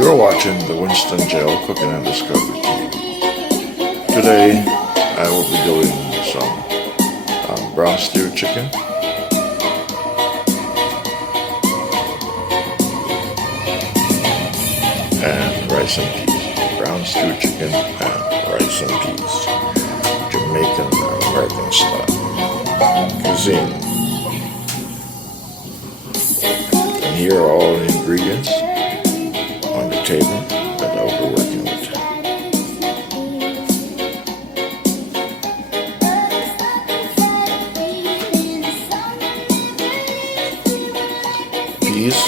You're watching the Winston Jail Cooking and Discovery TV. Today I will be doing some brown stewed chicken and rice and peas. Brown stewed chicken and rice and peas. Jamaican and American style cuisine. And here are all the ingredients on the table that I'll be working with. Peas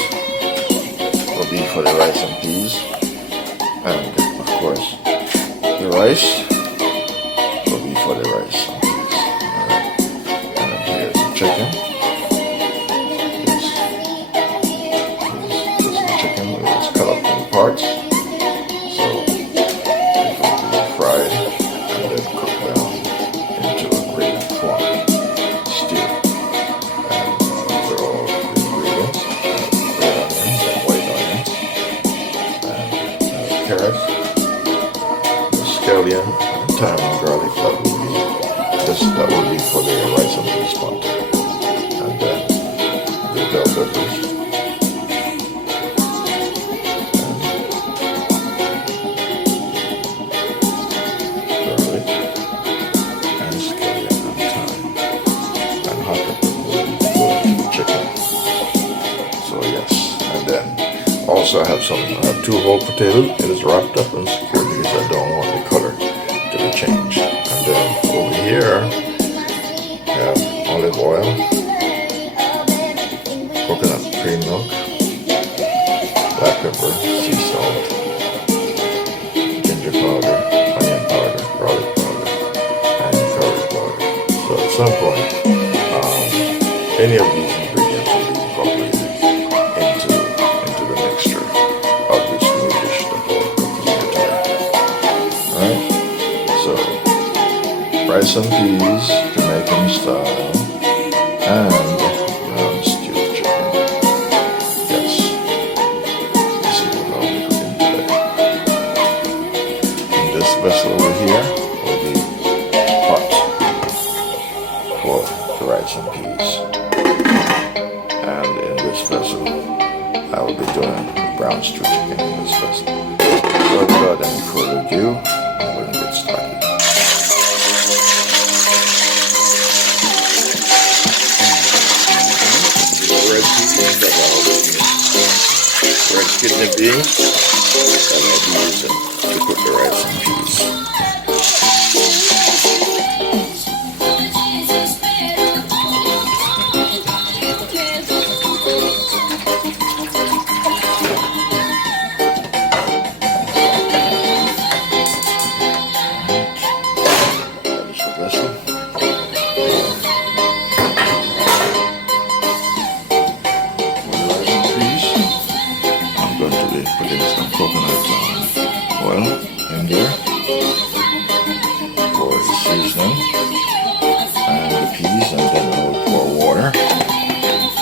will be for the rice and peas, and of course the rice will be for the rice and peas. Alright, and then here's the chicken. This is the chicken. It was cut up in parts, so it's going to be fried and then cooked down into a grated form, stew. And these are all the ingredients: red onions and white onions, and carrots, scallion, and thyme and garlic. That will be for the rice and peas pot. And then the bell peppers. Also, I have 2 whole potatoes. It is wrapped up and secured because I don't want the color to be changed. And then over here, I have olive oil, coconut cream milk, black pepper, sea salt, ginger powder, onion powder, garlic powder, and curry powder. So at some point, any of these ingredients will be incorporated into the mixture of this new dish that we're cooking here today. Alright, so rice and peas, Jamaican style, and brown stewed chicken. Yes, this is what I'll be cooking today. And this vessel over here will be hot for the rice and peas. And in this vessel, I will be doing brown stewed chicken in this vessel. So without any further ado, I'm going to get started. Red peas that I'll be using. Red kidney beans that I'll be using to cook the rice and peas. Putting some coconut oil in there for the seasoning and the peas, and then I'll pour water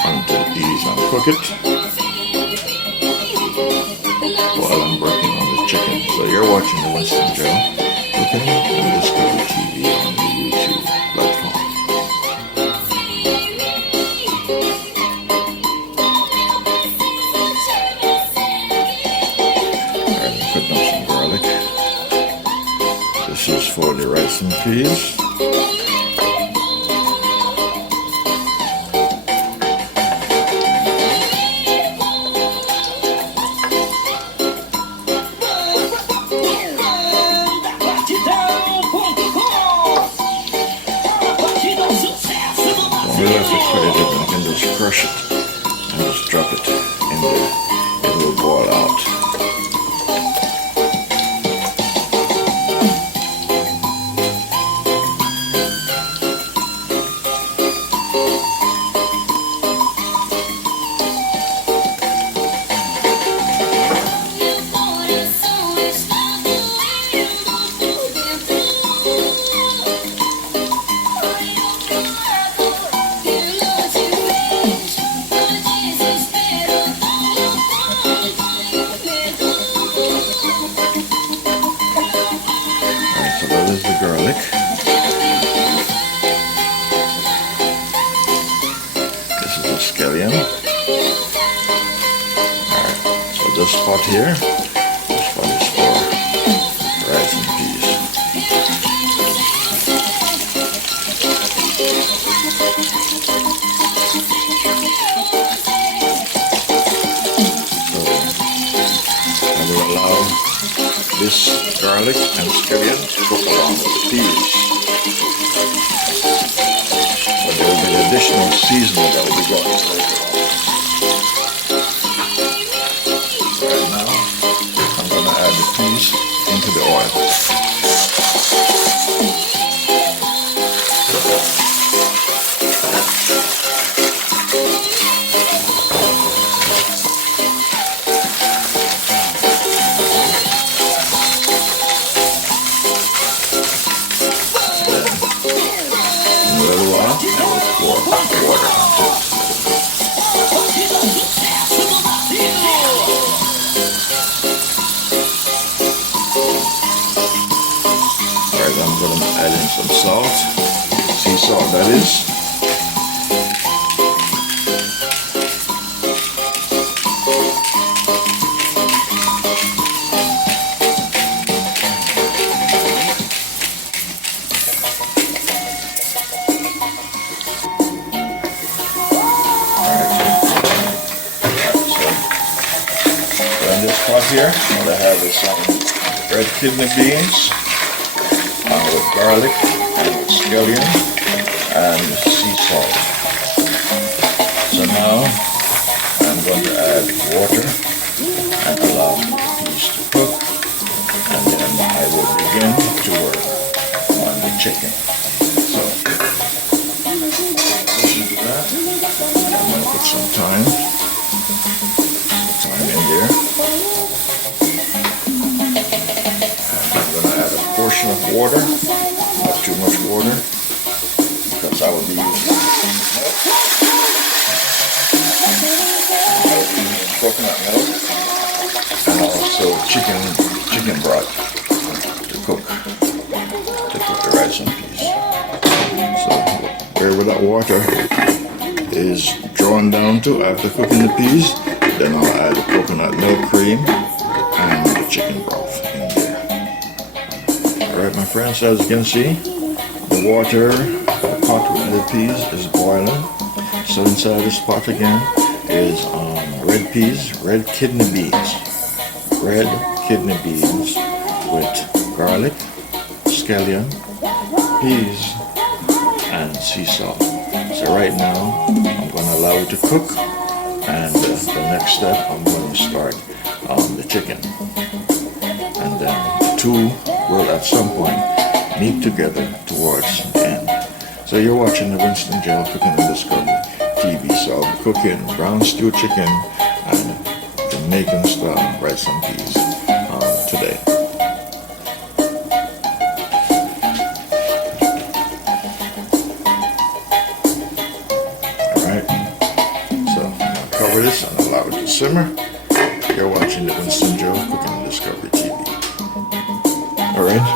onto the peas and cook it while I'm working on the chicken. So you're watching the Winston Jail Cooking and Discovery TV on the YouTube platform. This is for the rice and peas. Don't really have to cut it up, you can just crush it and just drop it in there. It will boil out. this pot here, this pot is for rice and peas. So I will allow this garlic and scallion to cook along with the peas. But there will be additional seasoning that will be going later on. Right now, I'm going to add the peas into the oil. I'm going to add in some salt, sea salt that is. So in this pot here, what I have is some red kidney beans. With garlic and with scallion and sea salt. So now I'm going to add water and allow the peas to cook, and then I will begin to work on the chicken. So listen to that. I'm going to put some thyme in there. I'm going to add a portion of water, not too much water, because I will be using coconut milk and also chicken broth to cook the rice and peas. So wherever that water is drawn down to after cooking the peas, then I'll add the coconut milk cream and the chicken broth in there. Alright my friends, as you can see, the water, the pot with the peas is boiling. So inside this pot again is red peas, red kidney beans with garlic, scallion, peas, and sea salt. So right now I'm going to allow it to cook, and the next step I'm going to start the chicken, and then the two will at some point meet together towards the end. So you're watching the Winston Jail Cooking and Discovery TV. So I'll be cooking brown stew chicken and Jamaican style rice and peas today. Alright, so I'm going to cover this and allow it to simmer. You're watching the Winston Jail Cooking and Discovery TV. Alright,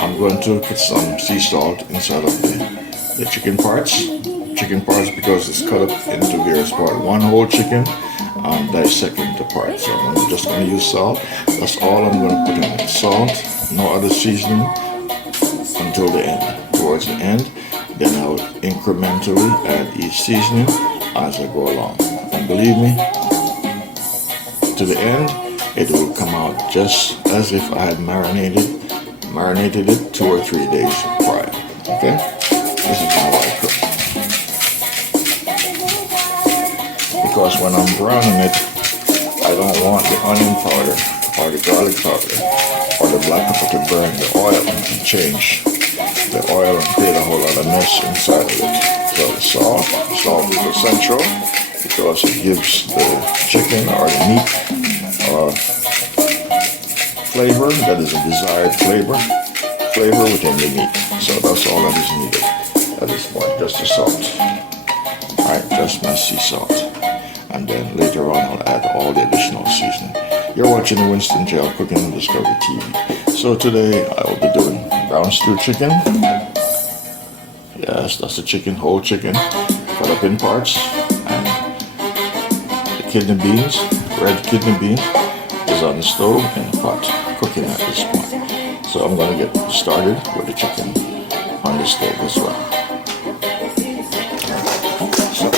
I'm going to put some sea salt inside of the chicken parts. Because it's cut up into various parts. One whole chicken, dissected into parts. So I'm just going to use salt. That's all I'm going to put in it. Salt, no other seasoning until the end. Towards the end, then I'll incrementally add each seasoning as I go along. And believe me, to the end, it will come out just as if I had marinated it 2 or 3 days prior. Okay? This is how I cook. Because when I'm browning it, I don't want the onion powder or the garlic powder or the black pepper to burn the oil and change the oil and create a whole lot of mess inside of it. So the salt is essential because it gives the chicken or the meat flavor that is a desired flavor within the meat. So that's all that is needed at this point, just the salt. Alright, just my sea salt. And then later on I'll add all the additional seasoning. You're watching the Winston Jail Cooking and Discovery TV. So today I will be doing brown stew chicken. Yes, that's the chicken, whole chicken, cut up in parts. And the kidney beans red kidney beans is on the stove in the pot, cooking at this point. So I'm going to get started with the chicken on the stove as well. So,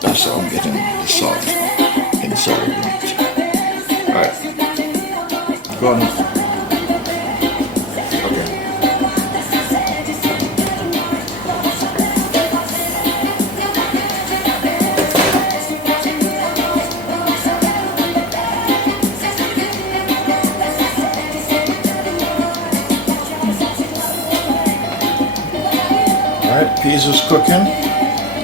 that's how I'm getting the salt inside of the meat. Alright, go on. Alright, peas is cooking.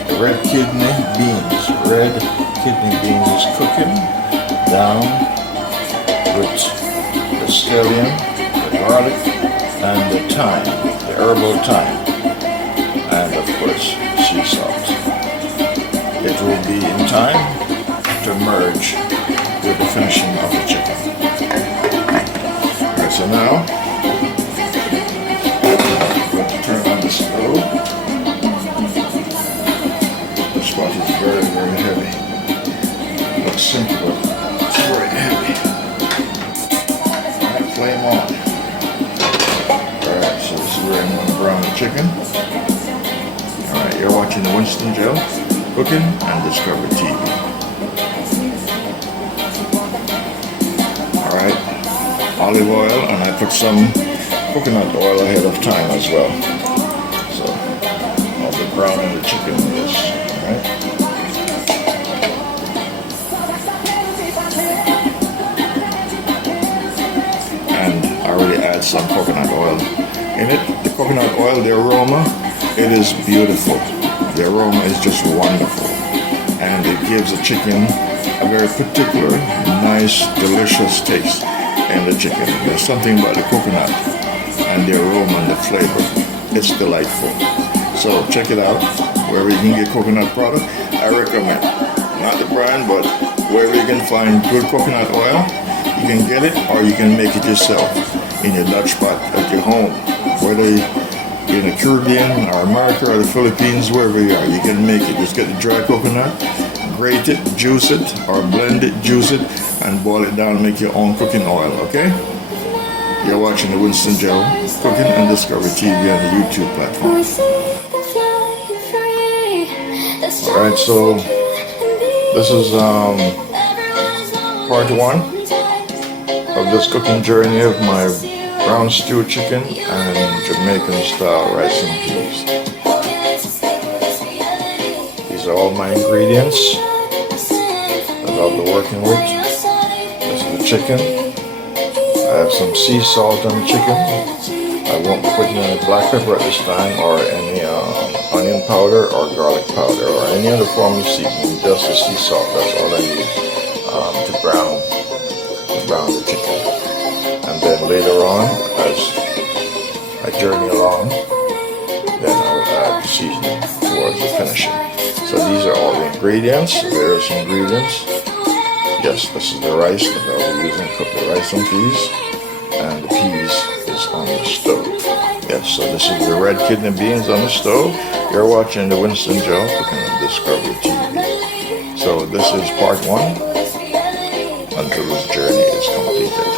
The red kidney beans. Red kidney beans is cooking down with the scallion, the garlic, and the thyme, the herbal thyme, and of course sea salt. It will be in time to merge with the finishing of the chicken. Alright, so now I'm going to turn on the stove. This pot is very, very heavy. Looks simple, but it's very heavy. Alright, flame on. Alright, so this is where I'm going to brown the chicken. Alright, you're watching the Winston Joe Cooking and Discovery TV. Alright, olive oil, and I put some coconut oil ahead of time as well. So I'll be browning the chicken with this. Alright. And I already add some coconut oil in it. The coconut oil, the aroma, it is beautiful. The aroma is just wonderful. And it gives the chicken a very particular, nice, delicious taste in the chicken. There's something about the coconut and the aroma and the flavor. It's delightful. So check it out. Wherever you can get coconut product, I recommend. Not the brand, but wherever you can find good coconut oil, you can get it or you can make it yourself in your Dutch pot at your home. Whether you're in the Caribbean or America or the Philippines, wherever you are, you can make it. Just get the dry coconut, grate it, juice it, or blend it, juice it, and boil it down and make your own cooking oil, okay? You're watching the Winston Joe Cooking and Discovery TV on the YouTube platform. Alright, so this is part one of this cooking journey of my brown stew chicken and Jamaican style rice and peas. These are all my ingredients that I'll be working with. This is the chicken. I have some sea salt on the chicken. I won't be putting any black pepper at this time or any onion powder or garlic powder or any other form of seasoning, just the sea salt. That's all I need to brown the chicken. And then later on, as I journey along, then I'll add seasoning towards the finishing. So these are all the ingredients, various ingredients. Yes, this is the rice that I'll be using to cook the rice and peas. And the peas is on the stove. Yes, so this is the red kidney beans on the stove. You're watching the Winston Joe Cooking on Discovery TV. So this is part one until this journey is completed.